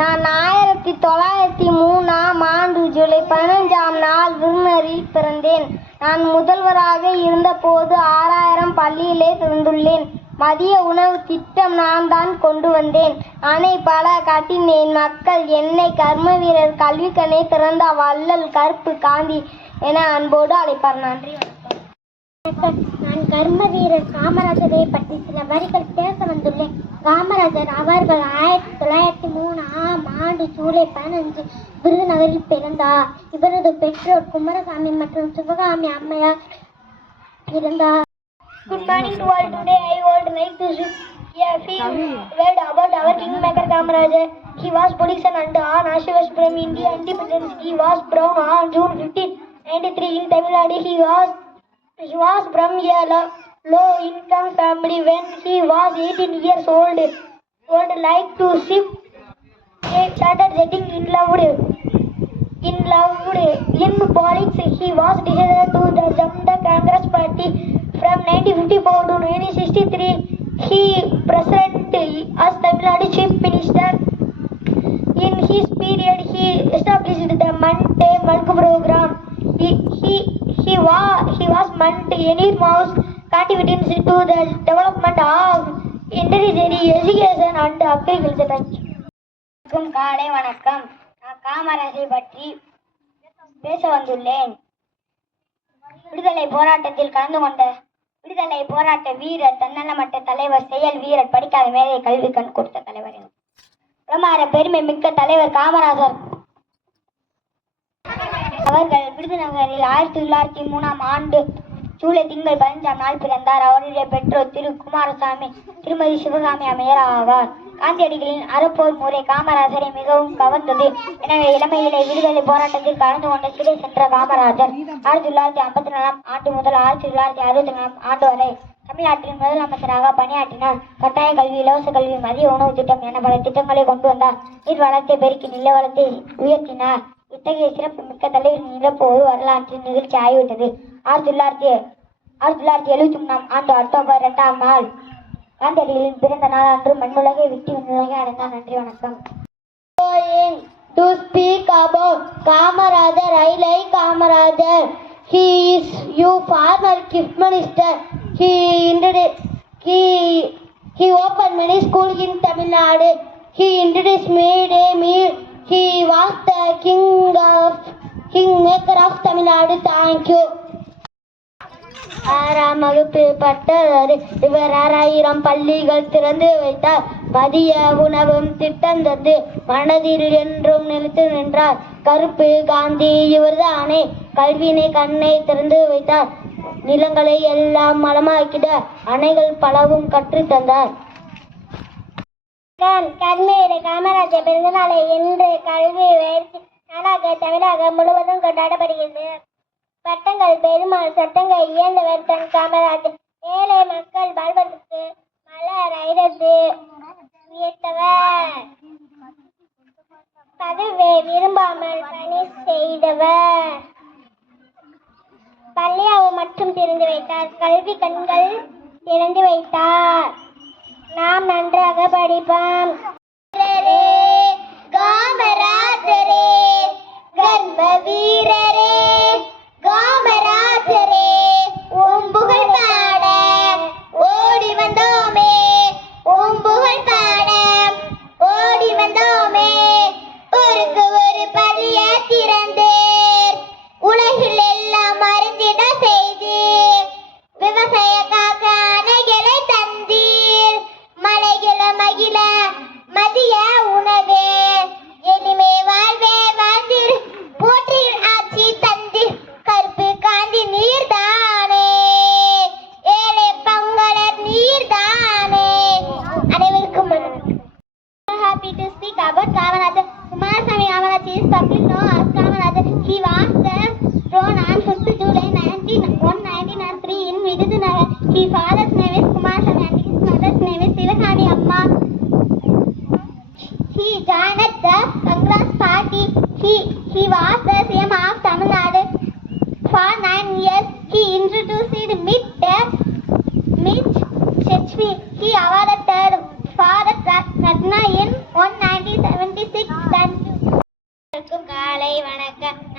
நான் 1903ஆம் ஆண்டு ஜூலை 15ஆம் நாள் விருதுநகரில் பிறந்தேன். நான் முதல்வராக இருந்தபோது 6000 பள்ளியிலே திறந்துள்ளேன். மதிய உணவு திட்டம் நான் தான் கொண்டு வந்தேன். அணை பல கட்டினேன். மக்கள் என்னை கர்ம வீரர் கல்விக்கணை திறந்த வள்ளல் கருப்பு காந்தி என அன்போடு அழைப்பார். நன்றி, வணக்கம். நான் கர்ம வீரர் காமராஜரை பற்றி சில வரிகள் பேச வந்துள்ளேன். காமராஜர் அவர்கள் 1903ஆம் ஆண்டு ஜூலை 15 விருதுநகரில் பிறந்தார். இவரது பெற்றோர் குமாரசாமி மற்றும் சிவகாமி அம்மையார் இருந்தார். Good morning to all. Today I would like to share a few words about our kingmaker Kamarajar. He was politician and an activist from India independence. He was born on June 15, 1993 in Tamil Nadu. He was from a low-income family when he was 18 years old. Would like to ship. He started getting in love in politics. He was decided to jump the Congress party. From 1954 to 1963, he president as Tamil Nadu Chief Minister. In his period, he established the Mante Mulk program. He was Mante enormous contributions to the development of intelligent education and agriculture. காலை வணக்கம். நான் காமராஜரை பற்றி பேச வந்துள்ளேன். விடுதலை போராட்டத்தில் கலந்து கொண்ட விடுதலை போராட்ட வீரர், தன்னலமற்ற தலைவர், செயல் வீரர், படிக்காத மேதை, கல்வி கண் கொடுத்த தலைவர் என பிரமார பெருமை மிக்க தலைவர் காமராஜர் அவர்கள் விருதுநகரில் 1903ஆம் ஆண்டு ஜூலை திங்கள் 15ஆம் நாள் பிறந்தார். அவருடைய பெற்றோர் திரு குமாரசாமி, திருமதி சிவகாமி அம்மையார் ஆவார். காந்தியடிகளின் அறப்போர் முறை காமராஜரை மிகவும் கவர்ந்தது. எனவே இளமையிலே விடுதலை போராட்டத்தில் கலந்து கொண்ட சிறை சென்ற காமராஜர் 1954ஆம் ஆண்டு முதல் 1964ஆம் ஆண்டு வரை தமிழ்நாட்டின் முதலமைச்சராக பணியாற்றினார். கட்டாய கல்வி, இலவச கல்வி, மதிய உணவு திட்டம் என பல திட்டங்களை கொண்டு வந்தார். நீர் வளத்தை பெருக்கி நில வளத்தை உயர்த்தினார். இத்தகைய சிறப்பு மிக்க தலைவரின் இறப்பு ஒரு வரலாற்றின் நிகழ்ச்சி ஆகிவிட்டது. 1973ஆம் ஆண்டு அக்டோபர் 2ஆம் நாள் காந்தியடிகளின் பிறந்த நாள் அன்று மண்ணுலகை விட்டு விண்ணுலகை அடைந்தார். நன்றி, வணக்கம். To speak about Kamarajar, I like Kamarajar. He is former chief minister. He opened many schools in Tamil Nadu. He introduced midday meal. He was the kingmaker of Tamil Nadu. Thank you. 6ஆம் வகுப்பு பட்டவர். இவர் 6000 பள்ளிகள் திறந்து வைத்தார். மதிய உணவும் திட்டம் தந்து மனதில் என்றும் நிலைத்து நின்றார். கருப்பு காந்தி இவர்தானே. கல்வியினை கண்ணை திறந்து வைத்தார். நிலங்களை எல்லாம் மலமாக்கிட அணைகள் பலவும் கற்று தந்தார். கர்மவீர காமராஜர் பிறந்தநாளை இன்று கல்வி நாடாக தமிழக முழுவதும் கொண்டாடப்படுகிறது. பட்டங்கள், பெருமாள், சட்டங்கள் இயந்தவர் தன் காமராஜர். ஏழை மக்கள் வாழ்வதற்கு மலர் ஐரத்து உயர்த்தவர். பதவியை விரும்பாமல் பணி செய்தவர். பள்ளியாவு மட்டும் திறந்து வைத்தார். கல்வி கண்கள் திறந்து வைத்தார். நாம் நன்றாக படிப்போம். காமராஜரே, கர்ம வீரரே, காமராஜரே, உம் புகழ் பாட ஓடி வந்தோமே, உம் புகழ் பாட ஓடி வந்தோமே. ஒருக்கு ஒரு பள்ளிய திறந்தேர், உலகில் எல்லாம் மருந்திட செய்தீர். விவசாய காக்க அணைகளை தந்தீர். மலைகள மகிழ மதிய உணவே, எளிமை வாழ்வே வாழ்ந்தீர். போற்றில் ஆட்சி தந்தீர். கருப்பு காந்தி நீர்தானே, ஏழை பங்களர் நீர்தானே. அனைவருக்கும் happy to speak about Kamarajar. Kumarasamy Kamarajar is public known as Kamarajar. He was born on 5th July 1903 in Virudunagar. His father's name is Kumarasamy and his mother's name is Sivakami Amma. He joined the Congress party. He was the CM of Tamil Nadu for 9 years. He introduced Shakespeare. He awarded for the Ratna in 1976.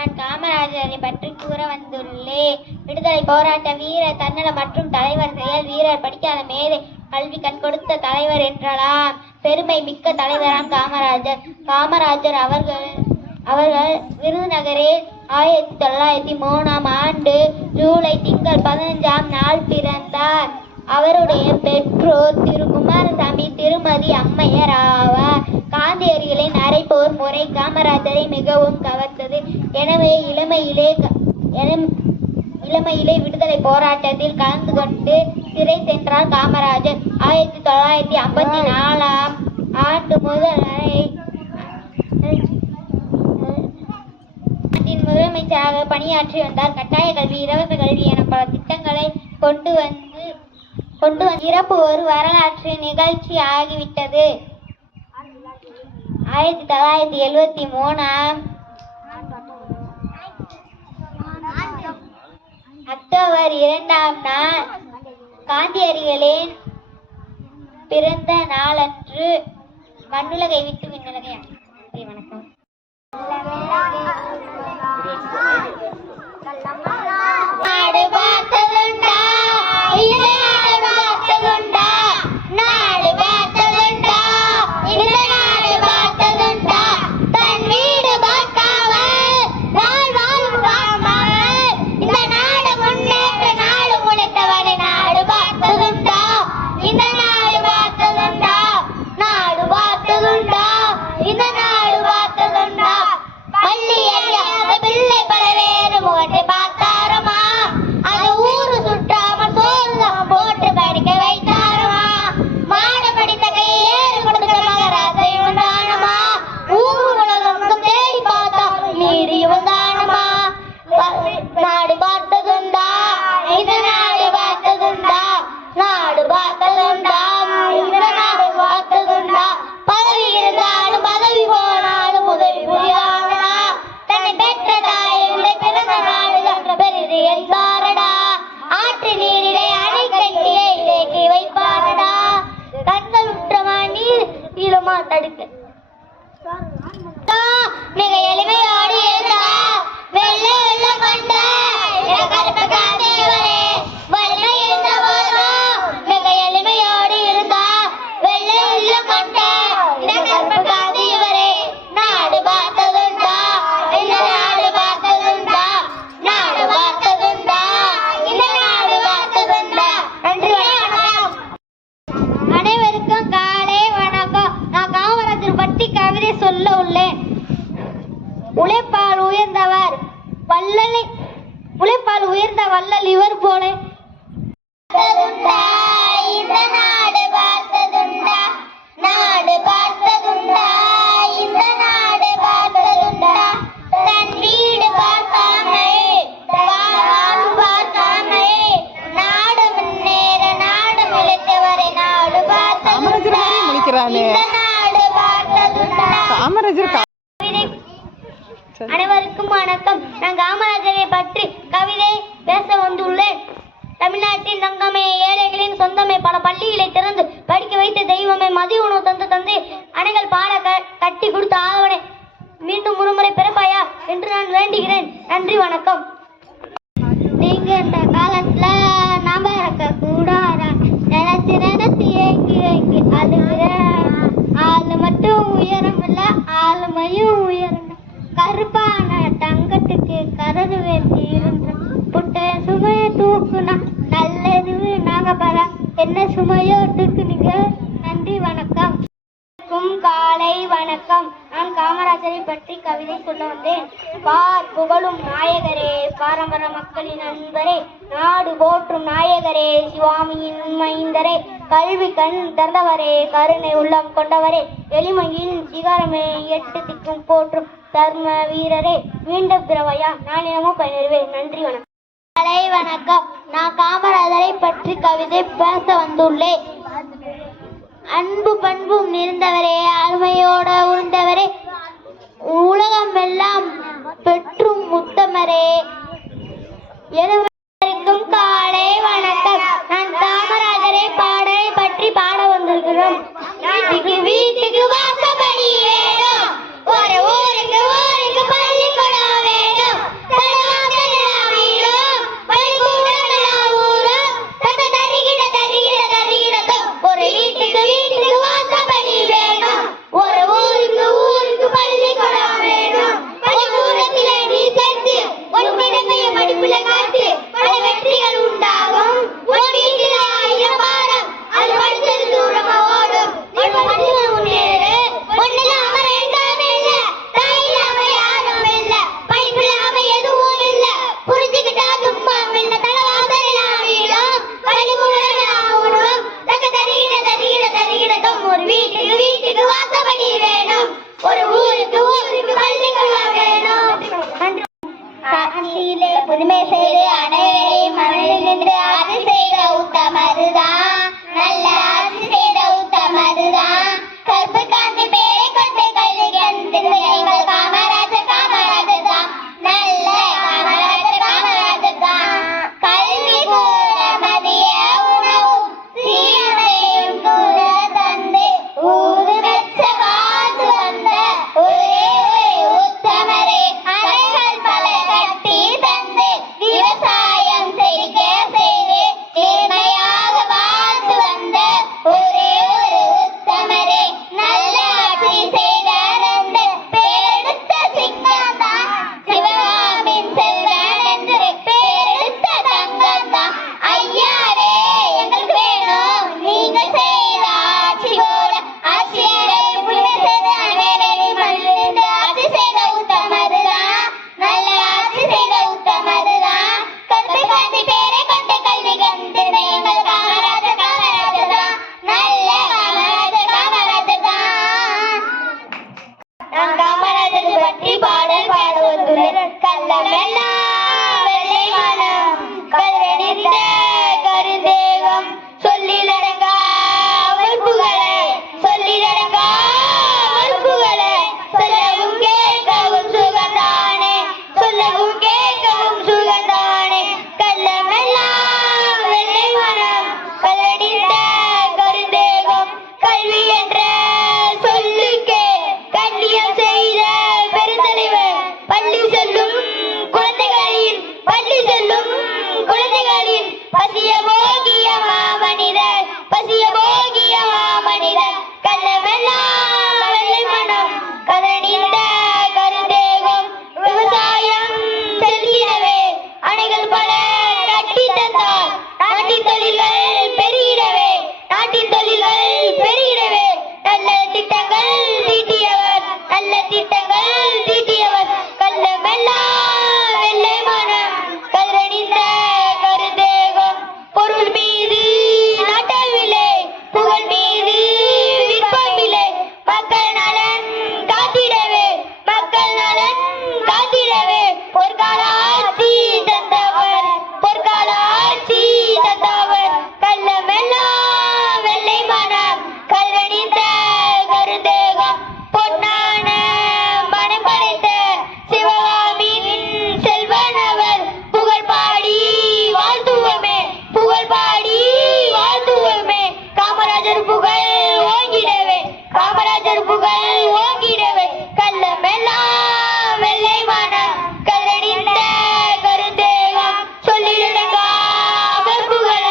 நான் காமராஜரை பற்றி கூற வந்துள்ளேன். விடுதலை போராட்ட வீரர், தன்னல மற்றும் தலைவர், செயல் வீரர், படிக்காத மேதை, கல்வி கண் கொடுத்த தலைவர் என்றலாம். பெருமை மிக்க தலைவராம் காமராஜர். காமராஜர் அவர்கள் விருதுநகரில் 1903 ஆண்டு ஜூலை திங்கள் 15ஆம் நாள் பிறந்தார். அவருடைய பெற்றோர் திரு குமாரசாமி, திருமதி அம்மையர் ஆவார். காந்தியடிகளின் அரைப்போர் முறை காமராஜரை மிகவும் கவர்ந்தது. எனவே இளமையிலே விடுதலை போராட்டத்தில் கலந்து கொண்டு சிறை சென்றார் காமராஜர். 1954ஆம் ஆண்டு முதலமைச்சராக பணியாற்றி வந்தார். கட்டாய கல்வி, இலவச கல்வி என பல திட்டங்களை கொண்டு வந்து இறப்பு ஒரு வரலாற்று நிகழ்ச்சி ஆகிவிட்டது. 1973 அக்டோபர் 2ஆம் நாள் காந்தியடிகளின் பிறந்த நாளன்று மண்ணுலகை விட்டு விண்ணுலகை. வணக்கம். நாடு பார்த்ததுண்டா, இந்த நாடு பார்த்ததுண்டா, நாடு பார்த்ததுண்டா, இந்த நாடு பார்த்ததுண்டா, தன் வீடு பார்க்காமல் நான் வாழ்வாமல் இந்த நாடு முன்னேற்ற நாடு முளைத்தவனை நாடு பார்த்ததுண்டா, இந்த நாடு பார்த்ததுண்டா, நாடு பார்த்ததுண்டா, இந்த நாடு பார்த்ததுண்டா, பள்ளி அறியாத பிள்ளை பல வேறு முகத்தை பார்த்தாரமா, அது ஊரு சுற்றாமல் சோறுதான் போட்டு படிக்க வைத்தாரமா, மாட படித்த கையேறு கொடுத்த மகராசை வந்தானமா, ஊர் உலகம் தேடி பார்த்தா மீறி வந்தானமா, நாடு பார்த்ததுண்டா, இந்த நாடு பார்த்ததுண்டா, நாடு பார்த்ததுண்டா, இந்த நாடு பார்த்ததுண்டா, பதவி இருந்தாலும் பதவி போனாலும் உதவி புரியாதடா, தன்னை பெற்ற தாயை பிறந்த நாடுகள் பெரிது என்பாரடா, ஆற்று நீரிலே அணை கட்டியே இலக்கி வைப்பாரடா, கண்கள் உற்றமா நீர் இளமா தடுக்க மிக எளிமையோடு இருந்தா வெள்ள வெள்ள கண்ட கருப்பு காந்தியவரே, வலிமை இருந்த போதும் மிக எளிமையோடு இருந்தா வெள்ள வெள்ள கண்ட கருப்பு காந்தியவரே, நாடு பார்த்ததுண்டா, இந்த நாடு பார்த்ததுண்டா, நாடு பார்த்ததுண்டா, இந்த நாடு பார்த்ததுண்டா. நன்றி, வணக்கம். அனைவருக்கும் காலை வணக்கம். நான் காமராஜர் பற்றி கவிதை சொல்ல உள்ளேன். உழைப்பால் உயர்ந்த வள்ளல் இவர் போல. இந்த நாடு பார்த்ததுண்டா, நாடு பார்த்ததுண்டா, இந்த நாடு பார்த்ததுண்டா, தன் வீடு பார்க்காமல் பார்க்காமல் நாடு முன்னேற நாடு முளைத்தவரை நாடு பார்த்ததுண்டா, இந்த நாடு பார்த்ததுண்டா. அனைவருக்கும் வணக்கம். நான் காமராஜரை பற்றி கவிதை பேச வந்துள்ளேன். தமிழ்நாட்டின் தங்கமே, ஏழைகளின் சொந்தமே, பல பள்ளிகளை திறந்து படிக்க வைத்த தெய்வமே, மதிய உணவு தந்து தந்து அணைகள் பாட கட்டி கொடுத்த ஆவணை மீண்டும் ஒருமுறை பிறப்பாயா என்று நான் வேண்டுகிறேன். நன்றி, வணக்கம். நீங்க இந்த காலத்துல நாம இருக்க கூடாதா, நினைச்சு நினைச்சு ஏங்கி ஏங்கி அழுகிற ஆளு மட்டும் உயரம் இல்ல, ஆளுமையும் உயரம். கருப்பான தங்கத்துக்கு கரடு வேண்டி இருந்த புட்ட சுமைய தூக்குனா நல்லது நாங்க பர என்ன சுமையோ தூக்குனீங்க. நன்றி, வணக்கம். காலை வணக்கம். நான் காமராஜரை பற்றி கவிதை சொல்ல வந்தேன். பார் புகழும் நாயகரே, பாரம்பர மக்களின் அன்பரே, நாடு போற்றும் நாயகரே, சிவாமியின் மைந்தரே, கல்வி கண் திறந்தவரே, கருணை உள்ளம் கொண்டவரே, எளிமையின் சிகரமே, 8 திக்கும் போற்றும் தர்ம வீரரே, மீண்டும் பிறவையா நான் என்னமோ பயனுறுவேன். நன்றி, வணக்கம். காலை வணக்கம். நான் காமராஜரை பற்றி கவிதை பேச வந்துள்ளேன். அன்பு பண்பும் நிறைந்தவரே, ஆளுமையோட உருந்தவரே, உலகம் எல்லாம் பெற்றும் உத்தமரே, எதுவரைக்கும் காலை வணக்கம். நான் காமராஜரை பாடலை பற்றி பாட வந்திருக்கிறோம். வீட்டுக்கு வாசப்படி வேணும், ஒரு ஊருக்கு ஊருக்கு பள்ளிக்கூடம் வேணும், புதுமை செய்து அனைவரையும் மனதில் நின்று ஆட்சி செய்த உத்தமருதான் நல்ல ஆட்சி செய்த உத்தமருதான் கற்பு காந்தி பேரை கொண்டு கல்வி கண்டிருந்த எங்கள் காமராஜர் காமராஜர் தான் நல்ல காமராஜர் காமராஜர் தான் கல்வி கூட மதிய உணவு சீரையும் கூட தந்து ஊரு மெச்ச வாழ்ந்து வந்த ஒரே ஒரு உத்தமரே அணைகள் பல கட்டி தந்து விவசாயம் செய்க செய்து நேர்மையாக வாழ்ந்து வந்த ஒரே ஒரு உத்தமரே நல்ல ஆட்சி செய்த நன்று பேரெடுத்த சிங்கம் தான் சிவகாமின் செல்வன் என்று பேரெடுத்த தங்கம் தான் ஐயாவே எங்களுக்கு வேணும் நீங்கள் செய்த ஆட்சி போல ஆட்சியரை புதுமை செய்து அனைவரையும் மனதில் ஆட்சி செய்த உத்தமருதான் நல்ல ஆட்சி செய்த உத்தமருதான் கற்பை காந்தி பேரை கொண்டு கல்வி கண்டிருந்த எங்கள் காமராஜர் காமராஜர் தான் நல்ல காமராஜர் காமராஜர் தான் நான் காமராஜர் பற்றி பாடல் பாட வந்துள்ளேன் கள்ளமெல்லாம் வெள்ளை மனம் கல்லடிந்த கருந்தேகம் சொல்லிலடங்கா அவர் புகழ சொல்லிலடங்கா அவர் புகழ சொல்லவும் கேட்கவும் சுகந்தானே சொல்லவும் கேட்கவும் சுகந்தானே கள்ளமெல்லாம் வெள்ளை மனம் கல்லடிந்த கருந்தேகம் கல்வி என்ற சொல்லுக்கே கண்ணியம் செய்த பெருந்தலைவர் பள்ளி செல்லும் குழந்தைகளின் பசிய போகிய மாமனிதர் பசிய போகிய மாமனிதர் கள்ளமெல்லாம் வெள்ளை மனம் கதடிந்த கருந்தேகம் விவசாயம் செல்கிறவே அணைகள் பல கட்டி தந்தார் நாட்டின் தொழில்கள் பெருகிடவே நாட்டின் தொழில்கள் பெருகிடவே நல்ல திட்டங்கள் தீட்டியவர் நல்ல திட்டங்கள் தீட்டியவர் கள்ளமெல்லாம் வெள்ளை மனம் கதடிந்த கருந்தேகம் பொருள் மீது நாட்டவில்லை புகழ் மீது விற்பமில்லை மக்கள் நலன் காத்திடவே மக்கள் நலன் காத்திடவே பொற்கால ஆட்சி தந்தவர் பொற்கால ஆட்சி தந்தவர் கள்ளமெல்லாம் வெள்ளை மனம் கல்வெடிந்த கருந்தேகம் பொன்னான மனம் படைத்த சிவகாமின் செல்வனவர் புகழ் பாடி வாழ்த்துவமே புகழ் பாடி வாழ்த்துவமே காமராஜர் புகழ் ஓங்கிடவே காமராஜர் புகழ் ஓங்கிடவே கள்ளமெல்லாம் வெள்ளை மனம் கல்லடிந்த கருந்தேகம் சொல்லிலடங்கா அவர் புகழ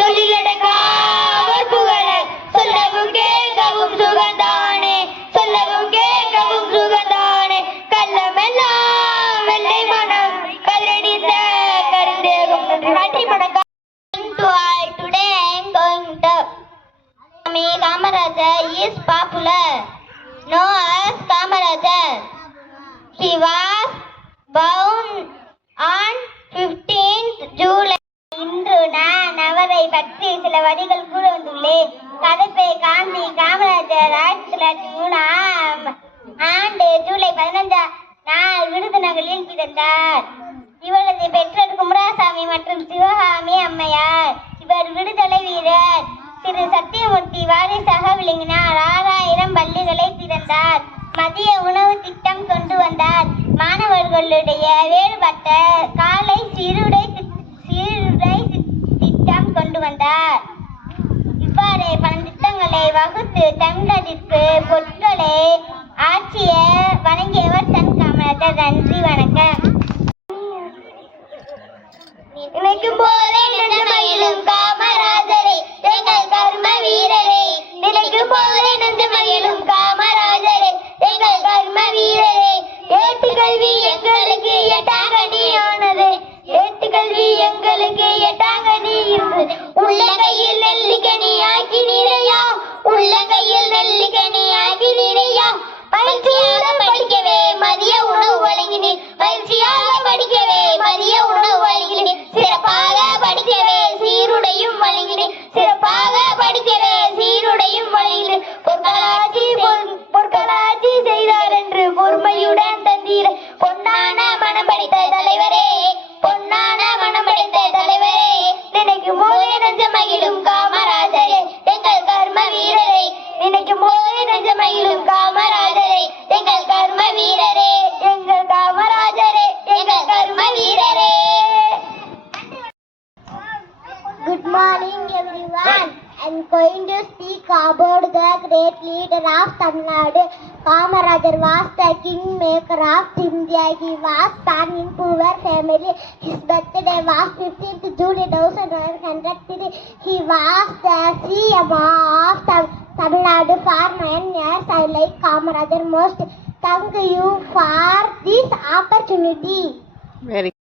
சொல்லிலடங்கா அவர் புகழ சொல்லவும் கேட்கவும் சுகந்தானே சொல்லவும் கேட்கவும் சுகந்தானே கள்ளமெல்லாம் வெள்ளை மனம் கல்லடிந்த கருந்தேகம் நன்றி வணக்கம். Today I am going to Swami Kamarajar is popular known as Kamarajar. He was born on 15th July. இன்று நான் அவரை பற்றி சில வரிகள் கூற வந்துள்ளேன். கதைப்பை காந்தி காமராஜர் 1903 ஆண்டு ஜூலை 15 நாள் விருதுநகரில் பிறந்தார். இவரது பெற்றோர் குமராசாமி மற்றும் சிவகாமி அம்மையார். இவர் விடுதலை வீரர். திரு சத்தியமூர்த்தி வாரிசாக விளங்கினார். 6000 பள்ளிகளை திறந்தார். மதிய உணவு திட்டம் கொண்டு வந்தார். மாணவர்களுடைய வேறுபட்ட காலை சீருடை திட்டம் கொண்டு வந்தார். இவ்வாறு பல திட்டங்களை வகுத்து தமிழகத்திற்கு பொருட்களை ஆட்சிய வழங்கியவர் தன் காமராஜர். நன்றி வணக்கம். நினைக்கும் போதே நெஞ்சமகிழும் காமராஜரே எங்கள் கர்ம வீரரே நினைக்கும் போதே நெஞ்சமகிழும் காமராஜரே எங்கள் கர்ம வீரரே ஏட்டு கல்வி எங்களுக்கு எட்டாங்கனியானது ஏட்டு கல்வி எங்களுக்கு எட்டாங்கனியானது உள்ளங்கையில் நெல்லிக்கனி ஆக்கி நீரையா உள்ளங்கையில் நெல்லிக்கனி ஆக்கி நீரையா பயிற்சியாக படிக்கவே மதிய உணவு வழங்கினேன் பயிற்சியாக படிக்கவே மதிய உணவு வழங்கினேன் சிறப்பாக படிக்கவே சீருடையும் வழங்கினேன் சிறப்பாக படிக்கவே சீருடையும் வழங்கினேன் பொற்களாட்சி செய்தார் என்று பொறுமையுடன் தந்தீர் பொன்னான மனம் படித்த தலைவரே பொன் am going to speak about the great leader of Tamil Nadu. Kamarajar was the kingmaker of India. He was born in poor family. His birthday was 15th July 1903. He was the CM of Tamil Nadu for 9 years. I like Kamarajar most. Thank you for this opportunity. Very